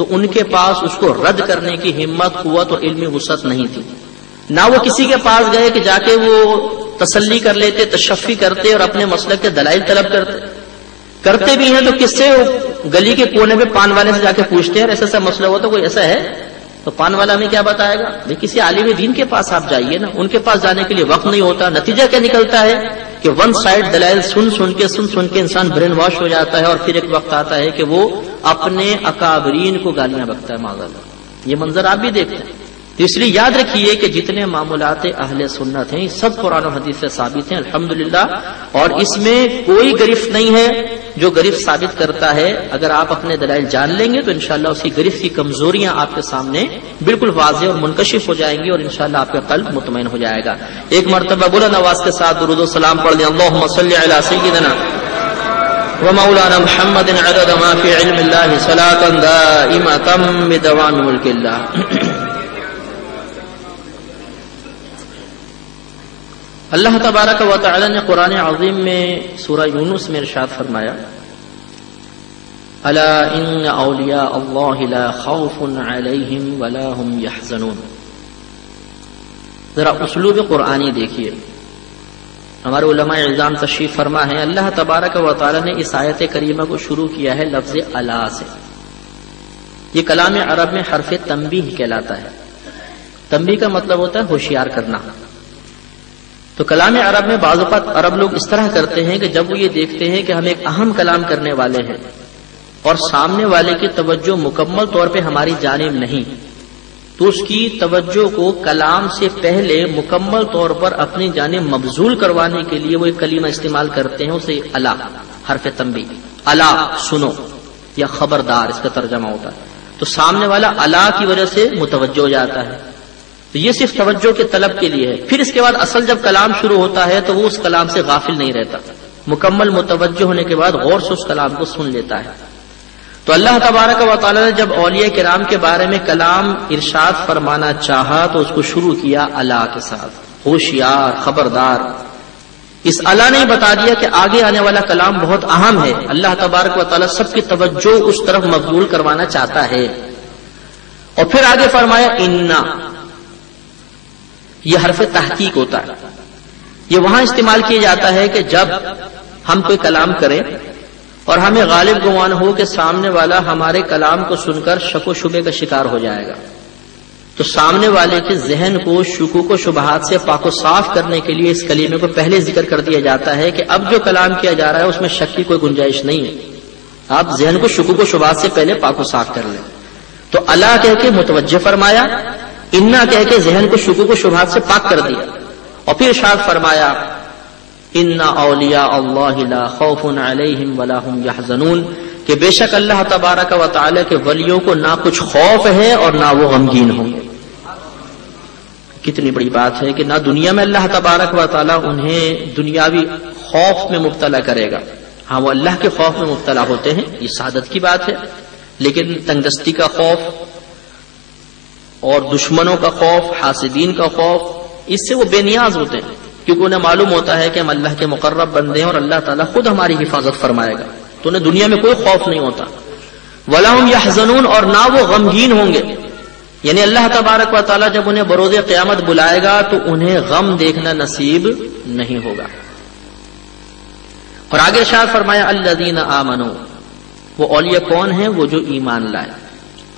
تو ان کے پاس اس کو رد کرنے کی ہمت، قوت اور علمی وسعت نہیں تھی. نہ وہ کسی کے پاس گئے کہ جا کے وہ تسلی کر لیتے، تشفی کرتے اور اپنے مسلک کے دلائل طلب کرتے بھی ہیں تو کس سے گلی کے کونے پہ پان والے سے جا کے پوچھتے ہیں ایسا ایسا مسئلہ ہو تو کوئی ایسا ہے، تو پان والا ہمیں کیا بتائے گا؟ بھائی کسی عالم دین کے پاس آپ جائیے نا. ان کے پاس جانے کے لیے وقت نہیں ہوتا. نتیجہ کیا نکلتا ہے کہ ون سائڈ دلائل سن کے انسان برین واش ہو جاتا ہے، اور پھر ایک وقت آتا ہے کہ وہ اپنے اکابرین کو گالیاں بکتا ہے معاذاللہ. یہ منظر آپ بھی دیکھتے ہیں. تو اس لیے یاد رکھیے کہ جتنے معاملات اہل سنت ہیں سب قرآن و حدیث سے ثابت ہیں الحمدللہ، اور اس میں کوئی گرفت نہیں ہے. جو گرفت ثابت کرتا ہے اگر آپ اپنے دلائل جان لیں گے تو انشاءاللہ اس کی گرفت کی کمزوریاں آپ کے سامنے بالکل واضح اور منکشف ہو جائیں گی، اور انشاءاللہ آپ کا قلب مطمئن ہو جائے گا. ایک مرتبہ بلند آواز کے ساتھ درود و سلام پڑھ لیں. اللہم صلی علی سیدنا ومولانا محمد عدد ما فی علم اللہ صلاۃ دائمۃ بدوام ملک اللہ. اللہ تبارک و تعالی نے قرآن عظیم میں سورہ یونس میں ارشاد فرمایا الا ان اولیاء اللہ لا خوف علیہم ولا هم یحزنون. ذرا اسلوب قرآنی دیکھیے. ہمارے علماء اعظام تشریف فرما ہے اللہ تبارک و تعالی نے اس آیت کریمہ کو شروع کیا ہے لفظ الا سے. یہ کلام عرب میں حرف تنبیہ کہلاتا ہے. تنبیہ کا مطلب ہوتا ہے ہوشیار کرنا. تو کلام عرب میں بعض اوقات عرب لوگ اس طرح کرتے ہیں کہ جب وہ یہ دیکھتے ہیں کہ ہم ایک اہم کلام کرنے والے ہیں اور سامنے والے کی توجہ مکمل طور پہ ہماری جانب نہیں، تو اس کی توجہ کو کلام سے پہلے مکمل طور پر اپنی جانب مبذول کروانے کے لیے وہ ایک کلمہ استعمال کرتے ہیں، اسے الا، حرف تنبیہ. الا سنو یا خبردار اس کا ترجمہ ہوتا ہے. تو سامنے والا الا کی وجہ سے متوجہ ہو جاتا ہے. تو یہ صرف توجہ کے طلب کے لیے ہے. پھر اس کے بعد اصل جب کلام شروع ہوتا ہے تو وہ اس کلام سے غافل نہیں رہتا، مکمل متوجہ ہونے کے بعد غور سے اس کلام کو سن لیتا ہے. تو اللہ تبارک و تعالی نے جب اولیاء کرام کے بارے میں کلام ارشاد فرمانا چاہا تو اس کو شروع کیا الا کے ساتھ، ہوشیار، خبردار. اس الا نے بتا دیا کہ آگے آنے والا کلام بہت اہم ہے. اللہ تبارک و تعالی سب کی توجہ اس طرف مبذول کروانا چاہتا ہے. اور پھر آگے فرمایا انا. یہ حرف تحقیق ہوتا ہے. یہ وہاں استعمال کیا جاتا ہے کہ جب ہم کوئی کلام کریں اور ہمیں غالب گمان ہو کہ سامنے والا ہمارے کلام کو سن کر شک و شبے کا شکار ہو جائے گا، تو سامنے والے کے ذہن کو شکوک و شبہات سے پاک و صاف کرنے کے لیے اس کلمے کو پہلے ذکر کر دیا جاتا ہے کہ اب جو کلام کیا جا رہا ہے اس میں شک کی کوئی گنجائش نہیں ہے. آپ ذہن کو شکوک و شبہات سے پہلے پاک و صاف کر لیں. تو الا کہہ کے متوجہ فرمایا، انا کہہ کے ذہن کو شکوک و شبہات سے پاک کر دیا. اور پھر ارشاد فرمایا ان اولیاء اللہ لا خوف علیہم ولا هم یحزنون، کہ بے شک اللہ تبارک و تعالی کے ولیوں کو نہ کچھ خوف ہے اور نہ وہ غمگین ہوں گے. کتنی بڑی بات ہے کہ نہ دنیا میں اللہ تبارک و تعالی انہیں دنیاوی خوف میں مبتلا کرے گا. ہاں وہ اللہ کے خوف میں مبتلا ہوتے ہیں، یہ سعادت کی بات ہے، لیکن تنگدستی کا خوف اور دشمنوں کا خوف، حاسدین کا خوف، اس سے وہ بے نیاز ہوتے ہیں، کیونکہ انہیں معلوم ہوتا ہے کہ ہم اللہ کے مقرب بندے ہیں اور اللہ تعالیٰ خود ہماری حفاظت فرمائے گا. تو انہیں دنیا میں کوئی خوف نہیں ہوتا. وَلَا هُمْ يَحْزَنُونَ، اور نہ وہ غمگین ہوں گے. یعنی اللہ تبارک و تعالیٰ جب انہیں بروز قیامت بلائے گا تو انہیں غم دیکھنا نصیب نہیں ہوگا. اور آگے ارشاد فرمایا الذین آمنوا، وہ اولیاء کون ہیں؟ وہ جو ایمان لائے.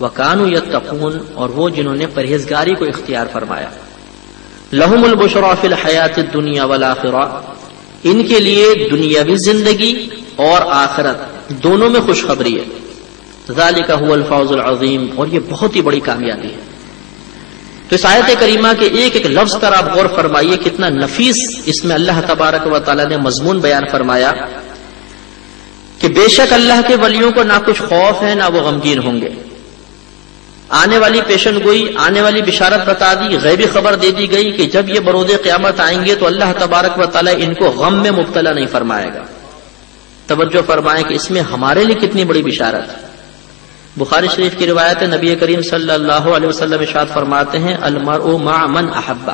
وَكَانُوا يَتَّقُونَ، اور وہ جنہوں نے پرہیزگاری کو اختیار فرمایا. لَهُمُ الْبُشْرَى فِي الْحَيَاةِ الدُّنْيَا وَالْآخِرَةِ، ان کے لیے دنیاوی زندگی اور آخرت دونوں میں خوشخبری ہے. ذَلِكَ هُوَ الْفَوْزُ الْعَظِيمُ، اور یہ بہت ہی بڑی کامیابی ہے. تو اس آیت کریمہ کے ایک ایک لفظ پر آپ غور فرمائیے، کتنا نفیس اس میں اللہ تبارک و تعالی نے مضمون بیان فرمایا کہ بے شک اللہ کے ولیوں کو نہ کچھ خوف ہے نہ وہ غمگین ہوں گے. آنے والی پیشن گوئی، آنے والی بشارت بتا دی، غیبی خبر دے دی گئی کہ جب یہ بروز قیامت آئیں گے تو اللہ تبارک و تعالی ان کو غم میں مبتلا نہیں فرمائے گا. توجہ فرمائیں کہ اس میں ہمارے لیے کتنی بڑی بشارت ہے. بخاری شریف کی روایت ہے، نبی کریم صلی اللہ علیہ وسلم ارشاد فرماتے ہیں المرء مع من احب،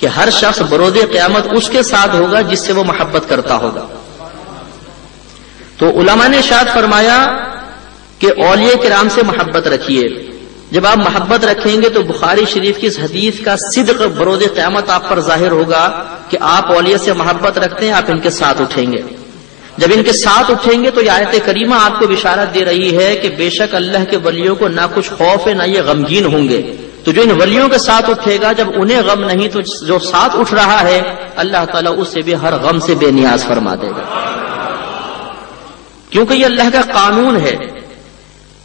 کہ ہر شخص بروز قیامت اس کے ساتھ ہوگا جس سے وہ محبت کرتا ہوگا. تو علماء نے ارشاد فرمایا کہ اولیاء کرام سے محبت رکھیے. جب آپ محبت رکھیں گے تو بخاری شریف کی اس حدیث کا صدق بروز قیامت آپ پر ظاہر ہوگا کہ آپ اولیاء سے محبت رکھتے ہیں، آپ ان کے ساتھ اٹھیں گے. جب ان کے ساتھ اٹھیں گے تو یہ آیت کریمہ آپ کو بشارت دے رہی ہے کہ بے شک اللہ کے ولیوں کو نہ کچھ خوف ہے نہ یہ غمگین ہوں گے. تو جو ان ولیوں کے ساتھ اٹھے گا، جب انہیں غم نہیں تو جو ساتھ اٹھ رہا ہے اللہ تعالیٰ اس سے بھی ہر غم سے بے نیاز فرما دے گا. کیونکہ یہ اللہ کا قانون ہے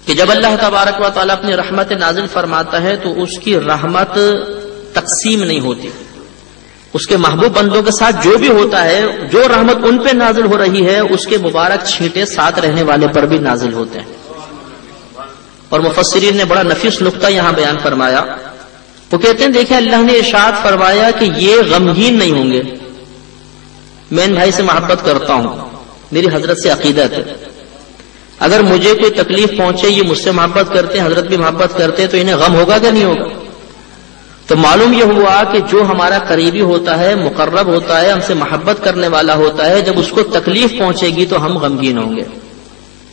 کہ جب اللہ تبارک و تعالیٰ اپنی رحمت نازل فرماتا ہے تو اس کی رحمت تقسیم نہیں ہوتی. اس کے محبوب بندوں کے ساتھ جو بھی ہوتا ہے، جو رحمت ان پہ نازل ہو رہی ہے اس کے مبارک چھینٹے ساتھ رہنے والے پر بھی نازل ہوتے ہیں. اور مفسرین نے بڑا نفیس نقطہ یہاں بیان فرمایا. وہ کہتے ہیں دیکھیں اللہ نے ارشاد فرمایا کہ یہ غمگین نہیں ہوں گے. میں ان بھائی سے محبت کرتا ہوں، میری حضرت سے عقیدت ہے، اگر مجھے کوئی تکلیف پہنچے یہ مجھ سے محبت کرتے ہیں، حضرت بھی محبت کرتے ہیں، تو انہیں غم ہوگا کہ نہیں ہوگا؟ تو معلوم یہ ہوا کہ جو ہمارا قریبی ہوتا ہے، مقرب ہوتا ہے، ہم سے محبت کرنے والا ہوتا ہے، جب اس کو تکلیف پہنچے گی تو ہم غمگین ہوں گے.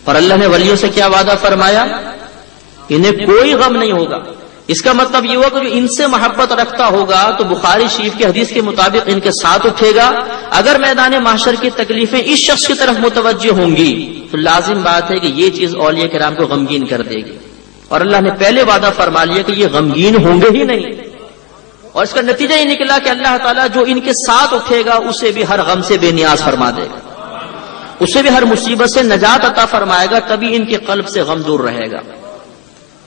اور اللہ نے ولیوں سے کیا وعدہ فرمایا؟ انہیں کوئی غم نہیں ہوگا. اس کا مطلب یہ ہوا کہ جو ان سے محبت رکھتا ہوگا تو بخاری شریف کی حدیث کے مطابق ان کے ساتھ اٹھے گا. اگر میدان محشر کی تکلیفیں اس شخص کی طرف متوجہ ہوں گی تو لازم بات ہے کہ یہ چیز اولیاء کرام کو غمگین کر دے گی. اور اللہ نے پہلے وعدہ فرما لیا کہ یہ غمگین ہوں گے ہی نہیں. اور اس کا نتیجہ یہ نکلا کہ اللہ تعالیٰ جو ان کے ساتھ اٹھے گا اسے بھی ہر غم سے بے نیاز فرما دے گا، اسے بھی ہر مصیبت سے نجات عطا فرمائے گا، تبھی ان کے قلب سے غم دور رہے گا.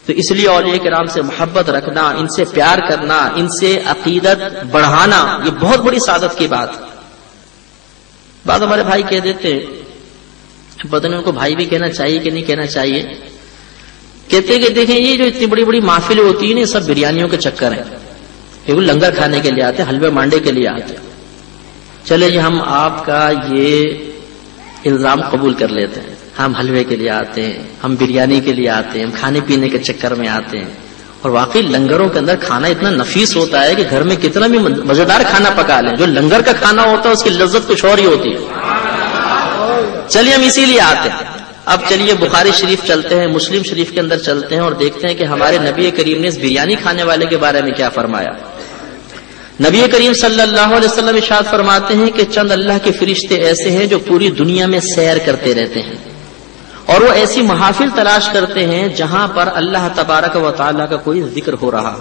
تو اس لیے اولیاء کرام سے محبت رکھنا، ان سے پیار کرنا، ان سے عقیدت بڑھانا یہ بہت بڑی سعادت کی بات. بعض ہمارے بھائی کہہ دیتے، پتہ نہیں ان کو بھائی بھی کہنا چاہیے کہ نہیں کہنا چاہیے، کہتے کہ دیکھیں یہ جو اتنی بڑی بڑی محفلیں ہوتی ہیں یہ سب بریانیوں کے چکر ہیں، یہ وہ لنگر کھانے کے لیے آتے، حلوے مانڈے کے لیے آتے. چلے جی ہم آپ کا یہ الزام قبول کر لیتے ہیں، ہم حلوے کے لیے آتے ہیں، ہم بریانی کے لیے آتے ہیں، ہم کھانے پینے کے چکر میں آتے ہیں. اور واقعی لنگروں کے اندر کھانا اتنا نفیس ہوتا ہے کہ گھر میں کتنا بھی مزیدار کھانا پکا لیں، جو لنگر کا کھانا ہوتا ہے اس کی لذت کچھ اور ہی ہوتی ہے. چلیے ہم اسی لیے آتے ہیں. اب چلیے بخاری شریف چلتے ہیں، مسلم شریف کے اندر چلتے ہیں اور دیکھتے ہیں کہ ہمارے نبی کریم نے اس بریانی کھانے والے کے بارے میں کیا فرمایا. نبی کریم صلی اللہ علیہ وسلم ارشاد فرماتے ہیں کہ چند اللہ کے فرشتے ایسے ہیں جو پوری دنیا میں سیر کرتے رہتے ہیں اور وہ ایسی محافل تلاش کرتے ہیں جہاں پر اللہ تبارک و تعالیٰ کا کوئی ذکر ہو رہا.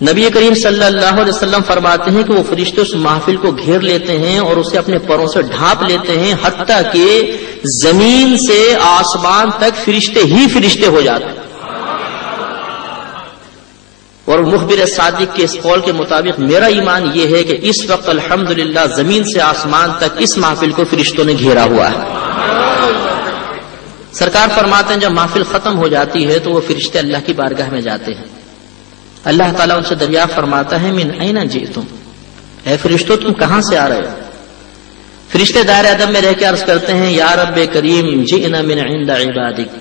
نبی کریم صلی اللہ علیہ وسلم فرماتے ہیں کہ وہ فرشتے اس محفل کو گھیر لیتے ہیں اور اسے اپنے پروں سے ڈھانپ لیتے ہیں، حتیٰ کہ زمین سے آسمان تک فرشتے ہی فرشتے ہو جاتے ہیں. اور مخبر صادق کے اس قول کے مطابق میرا ایمان یہ ہے کہ اس وقت الحمدللہ زمین سے آسمان تک اس محفل کو فرشتوں نے گھیرا ہوا ہے. سرکار فرماتے ہیں جب محفل ختم ہو جاتی ہے تو وہ فرشتے اللہ کی بارگاہ میں جاتے ہیں. اللہ تعالیٰ ان سے دریافت فرماتا ہے من این جئتم، اے فرشتوں تم کہاں سے آ رہے ہو؟ فرشتے دائرہ ادب میں رہ کے عرض کرتے ہیں یا رب کریم جئنا من عند عبادک،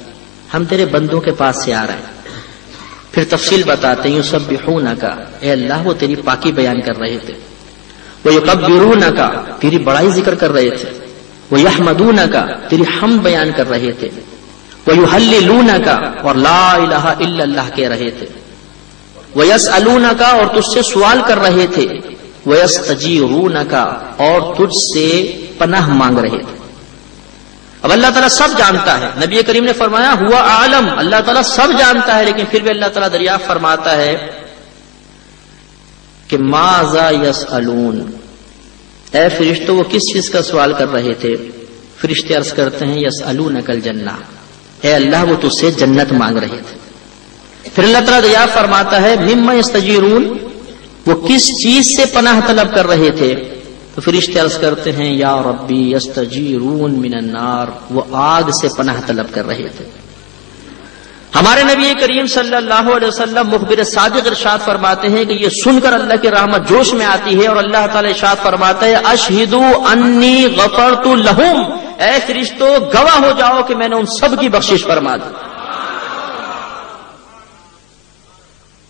ہم تیرے بندوں کے پاس سے آ رہے ہیں. پھر تفصیل بتاتے ہیں یسبحونک، اے اللہ وہ تیری پاکی بیان کر رہے تھے، ویکبرونک تیری بڑائی ذکر کر رہے تھے، ویحمدونک تیری حمد بیان کر رہے تھے، ویحللونک اور لا الہ الا اللہ کہہ رہے تھے، ویسألونک اور تجھ سے سوال کر رہے تھے، ویستجیرونک اور تجھ سے پناہ مانگ رہے تھے. اب اللہ تعالیٰ سب جانتا ہے، نبی کریم نے فرمایا ہوا عالم، اللہ تعالیٰ سب جانتا ہے، لیکن پھر بھی اللہ تعالیٰ دریافت فرماتا ہے کہ ماذا یسألون، اے فرشتوں وہ کس چیز کا سوال کر رہے تھے؟ فرشتے عرض کرتے ہیں یسألونک الجنہ، اے اللہ وہ تجھ سے جنت مانگ رہے تھے. پھر اللہ تعالیٰ دریافت فرماتا ہے مما یستجیرون، وہ کس چیز سے پناہ طلب کر رہے تھے؟ تو فرشتے عرض کرتے ہیں یا ربی یستجیرون من النار، وہ آگ سے پناہ طلب کر رہے تھے. ہمارے نبی کریم صلی اللہ علیہ وسلم مخبر صادق ارشاد فرماتے ہیں کہ یہ سن کر اللہ کی رحمت جوش میں آتی ہے اور اللہ تعالی ارشاد فرماتا ہے اشہدو انی غفرت لہم، اے فرشتوں گواہ ہو جاؤ کہ میں نے ان سب کی بخشش فرما دی.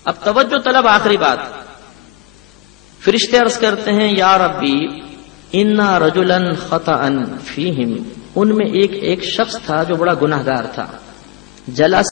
اب توجہ طلب آخری بات. فرشتے عرض کرتے ہیں یا ربی انا رجلا خطأ فیہم ان میں ایک شخص تھا جو بڑا گناہگار تھا، جلا